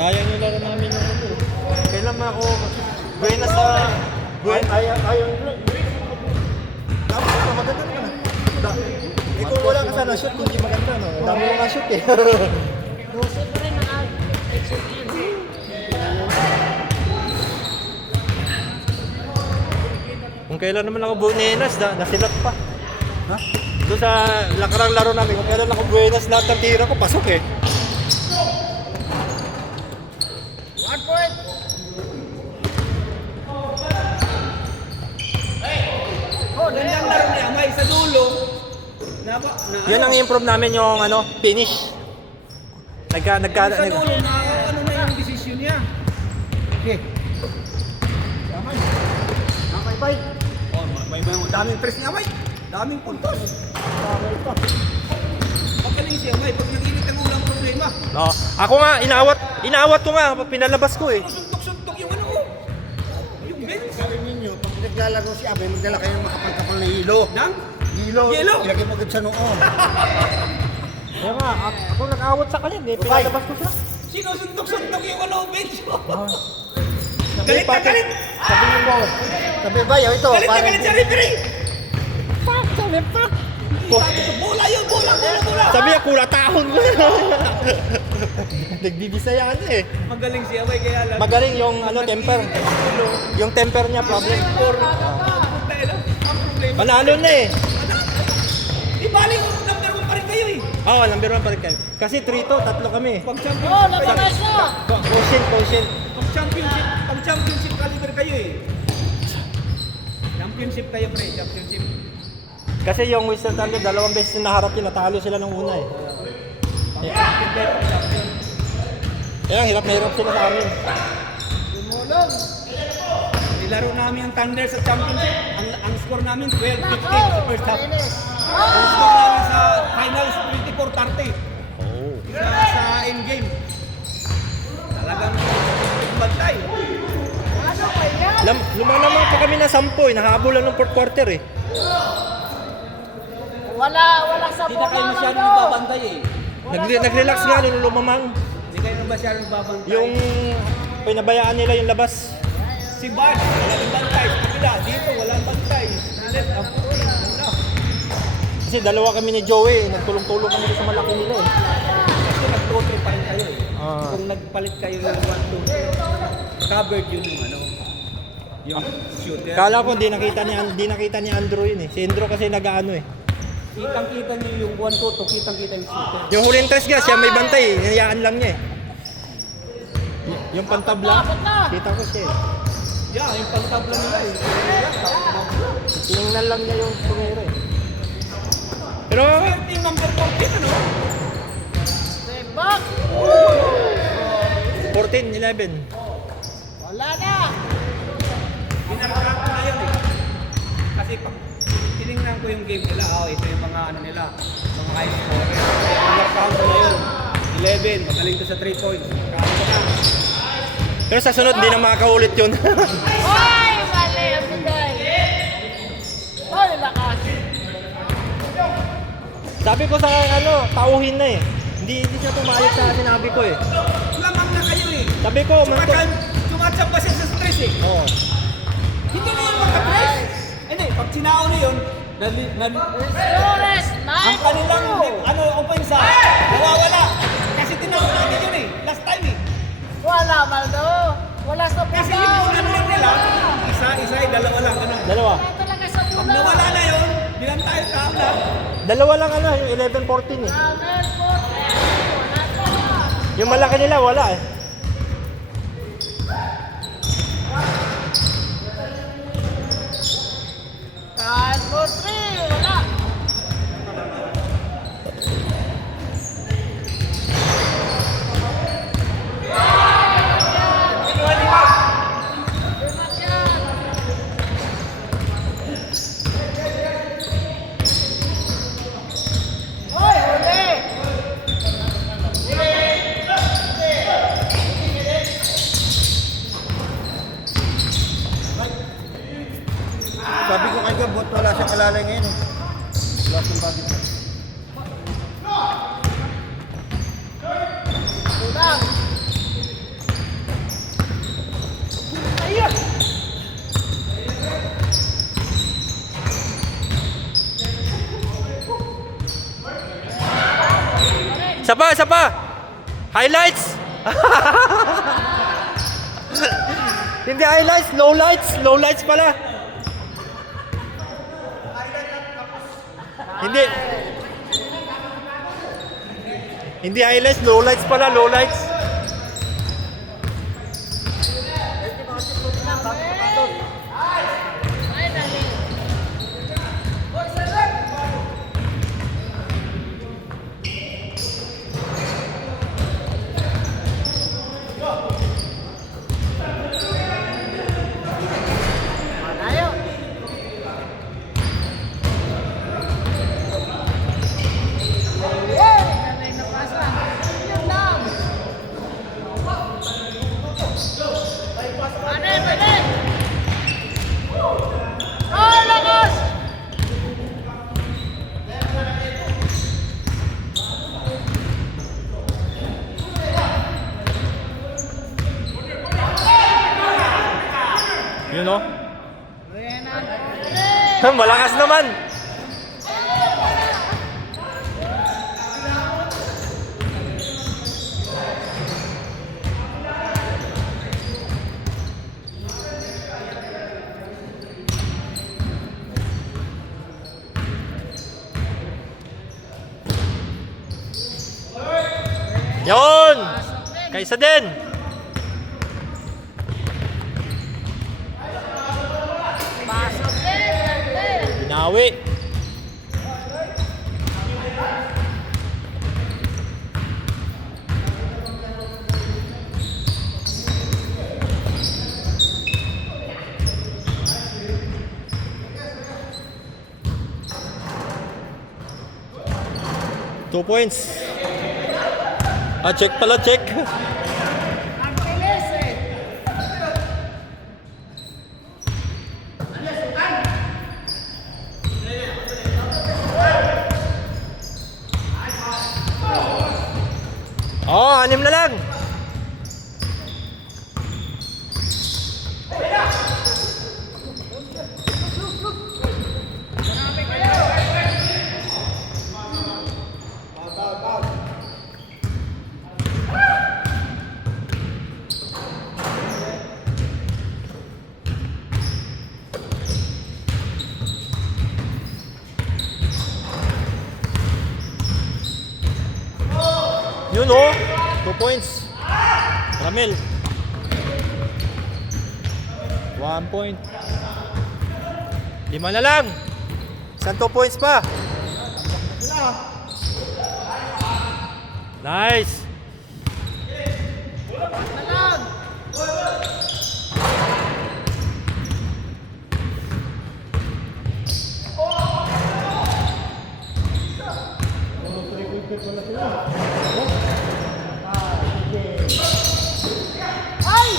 Sayang yung laro namin ng ano. Kailan man ako Buenas sa Ayaw nyo. Tapos na, maganda naman. Kung wala ka sana shoot, hindi maganda. No? Dami mo nga shoot eh. Dosen pa rin ang execute. Kung kailan naman ako Buenas, nasilot pa. Ha? Doon sa lakarang laro namin, kung kailan ako Buenas, lahat ng tira ko, pasok eh. 1 point. Oh, gandang laro niya. May sa dulo. Yun ang improve namin yung ano, finish. Sa dulo na ano na yung decision niya. Okay. Damay. Nakay-bay. Oh, may daming press niya, may. Daming puntos. Damay pa. Pagkaling siya, may. Pag nag-init ang ulang problema. No. Ako nga, inawat ko nga, pinalabas ko eh. Suntok-suntok yung ano. Yung bench. Sabi ninyo, pag naglalaro si Abel, magdala kayo ng makapal-kapal na hilo. Nang? Hilo. Hilo? Ilagay mo agad sa noo. Kaya nga, ako nag-awat sa kanya, eh. Pinalabas ko siya. Sino suntok-suntok yung ano bench? Sabi, Galit na galit! Sabihin mo. Sabi ba, ito. Galit na galit sa referee! Fuck, sabi, fuck. Sabi ko, bola yun, bola! Sabi niya, kulatahon ko. Nagbibisayaan eh. Magaling siya, may kaya lang. Magaling yung ano, temper. Yung temper niya, problem. Ang problema. Panalo na eh. Di bali, number 1 pa rin kayo eh. Oo, number 1 pa rin kayo. Kasi 3 to, 3 kami. Pag championship Oh, kayo. napagas na. Quotient. Pag championship caliber kayo eh. Championship kayo pre, championship. Kasi yung Western Thunder, 2 beses na naharap yun, natalo sila nung una eh. Champion kayo, champion. Kaya hirap na hirap sila sa amin. Lumulong. Nilaro namin ang Thunder sa championship. Ang score namin 12-15 sa first half. Ang score namin sa finals 24-30. Oh. Sa end game. Talagang bantay. Ano ba yan? Lumanamang pa kami na 10 eh, nakahabol lang ng 4th quarter eh. Wala sa Hindi na kayo bola, masyadong Mando. nagbabantay eh. Nag-relax nga nung lumamang. Hindi kayo na masyadong nagbabantay. Yung pinabayaan nila yung labas. Si Bart, walang bantay. Sa kabila, dito walang bantay. Let up. Wala. Kasi dalawa kami ni Joey, nagtulong-tulong kami sa malaki nila eh. Kasi nag-total pa rin kayo eh. Ah. Kung nagpalit kayo ng 1-2, covered yun yung ano. Yung shooter. Kala ko di nakita ni Andrew yun eh. Si Andrew kasi nag-ano eh. Kitang-kita niyo yung 1-2, kitang-kita yung shooter. Yung huling tres nga, siya may bantay eh. Hinayaan lang niya eh. Yung pantabla, kita ko siya eh. Yeah, yung pangtabla nila eh. Tinignan lang niya yung pumero eh. Pero, Team number 14 ano? Step back. 14-11. Wala na. Pinarap ko na yun eh. Kasi pag tinignan ko yung game nila, ito yung mga ano nila, mga high scorer. Pinarap ko na yun. 11, magaling to sa 3 points. Pinarap ko na. Pero sa sunod, di na makakaulit yun. Hoy, mali ang bigay. Hoy, lakas. Sabi ko sa ano, tauhin na eh. Hindi siya pumayag sa sinabi ko eh. Lamang na kayo eh. Sabi ko, Tumatsak pa siya sa stress eh. Oo. Hindi na yung makapress. Hindi, pag sinao na yun, Flores, ang kanilang ano, opensa, nawawala. Kasi tinawag namin yun eh, last time eh. Wala, Maldo. Wala sa bola. Kasi yung una lang nila, isa, dalawa lang. Ano. Dalawa. Wala talaga sa Pag bola. nawala na yun, bilang tayo tao na. Dalawa lang ano, yung 11-14 eh. Amen po. Wala na. Yung malaki nila, wala eh. Time for 3. Wala. Hoy, huli. Sabi ko kay Gabot, wala siyang alalay ngayon. Isa pa, isa pa. Highlights. Hindi highlights, low lights pala. Hindi. Hindi highlights, low lights pala, low lights. Ay, dali. Tayo. Damay na pasa. Yun lang. Pwede, pwede. Oh, lakas! Yun o. Pwede. Malakas naman. Yun! Kaisa din! Pasok din, din. Binawi. Two points. Ah, check pala, check. Ang bilis eh. Oh, 6 na lang. Yun oh, 2 points. Ramil. 1 point. 5 na lang. Isang 2 points pa. Nice. Talag. Ay!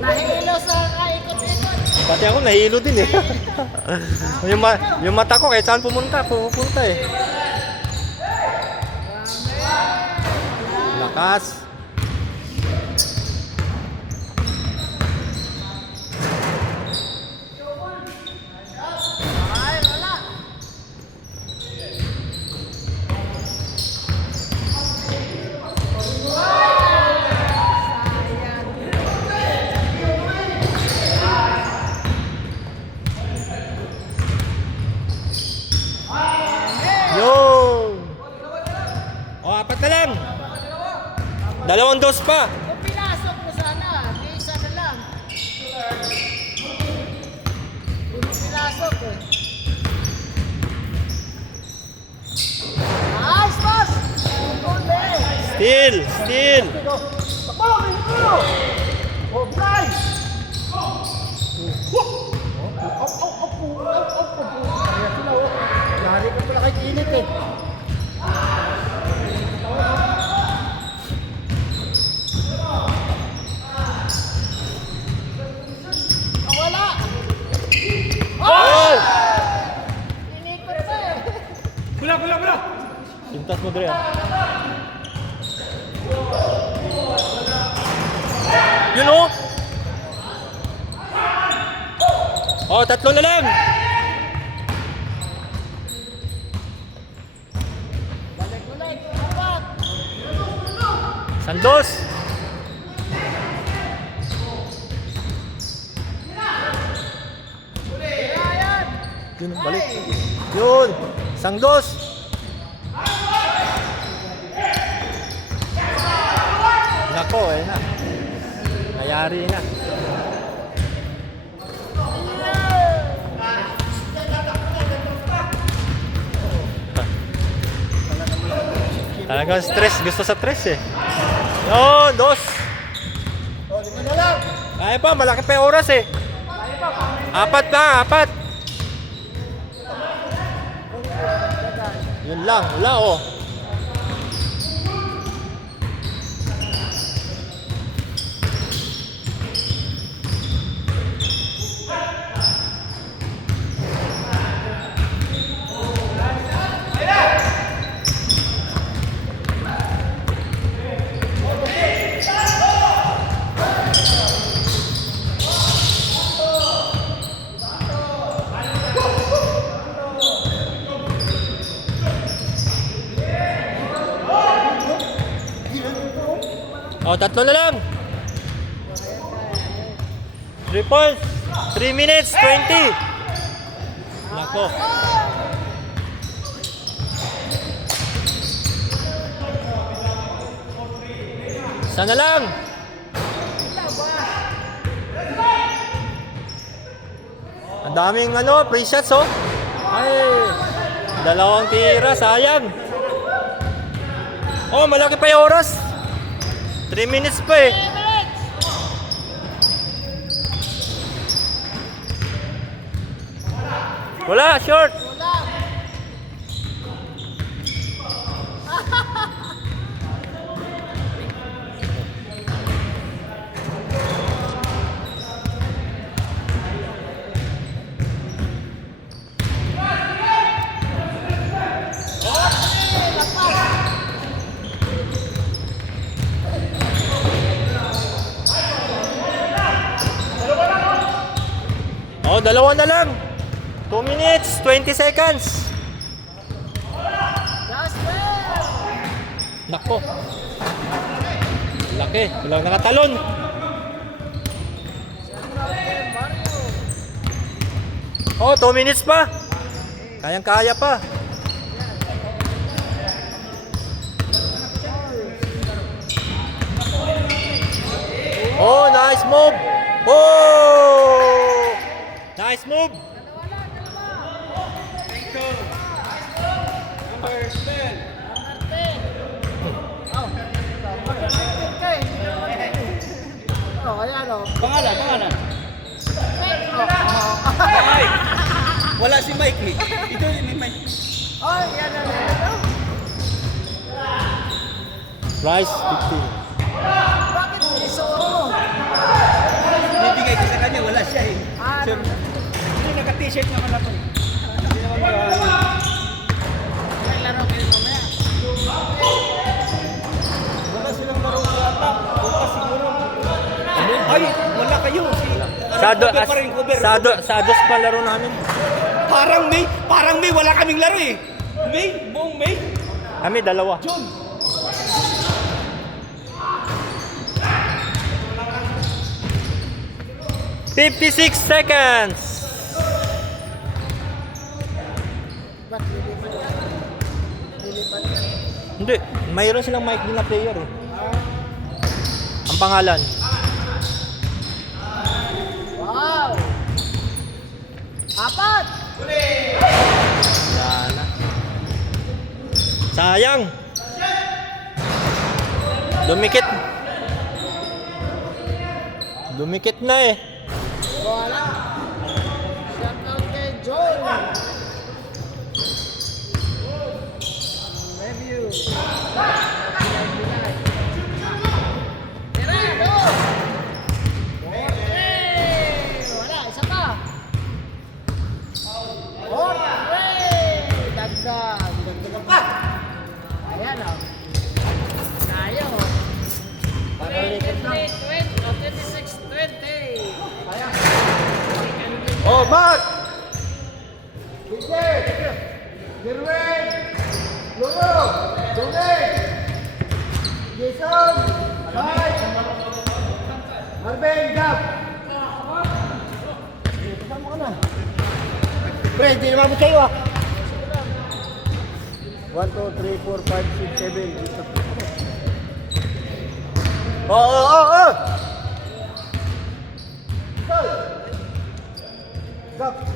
Nahilo sa kaikot-ikot. Pati ako nahilo din eh. yung mata ko kahit saan pupunta eh. Lakas. Ay, wala. Yo! O, 4 na lang. 2 dos pa. Kung pinasok mo sana, di isa na lang. Kung pinasok eh. Nice, boss! Good eh. Steal, steal. Oh, nice! Yari ko pala kay Kinit eh. Wala! Oh! Inikot pa eh. Bula! Pintas mo, Dre. Yun o. Oh, tatlo na lang. Balik. Apat. Sandos. Ayan. Yun, balik. Yun. Sandos. Nako, na. Nayari na. Talagang stress. Gusto sa stress eh. Yun, dos. O, 5 na lang. Kaya pa, malaki pa yung oras eh. Apat pa, apat. Yun lang, wala oh. Oh, tatlo na lang. 3 points. 3 minutes, 20. Nako. Sana lang. Ang daming free shots oh. Ay, dalawang tira, sayang. Oh, malaki pa yung oras. 3 minutes pa eh. Wala, short. Oh, dalawa na lang. 2 minutes, 20 seconds. Nako. Laki, walang nakatalon. Oh, 2 minutes pa. Kayang-kaya pa. Oh, nice move. Oh! Nice move. Number 10. Oh, ayan o. Pangalan. Mike. Wala si Mike eh. Ito yung Mike. Oh, yan na. Price 15. Bakit isuro mo? Bibigay ko sa kanya, wala siya eh. Sir, hindi naka-t-shirt naman ako. Hindi naman May laro kayo mamaya. wala silang laro yata. Bukas siguro. Ay, wala kayo. Cover pa rin, cover. Sados pa laro namin. Parang May, wala kaming laro eh. Buong May. Kami dalawa. June. $56 seconds. Ba't lilipat ka? Lilipat ka? Hindi, mayroon silang mic din na player eh. Ang pangalan. Wow! Apat! Yan na. Sayang. Dumikit na eh. Wala! Shout out kay John! Review! Tira! Go! Wala! Isa pa! Dagdag! Dagdag pa! Ayan o! Tayo! 23, 20, 26 Mark! DJ! Jerwin! Lolo! Dungay! Jason! Mike! Marvin! Gap! Kasama ka na. Pre, hindi naman mo sa'yo ah. 1, 2, 3, 4, 5, 6, 7, 8. Oo! Gap!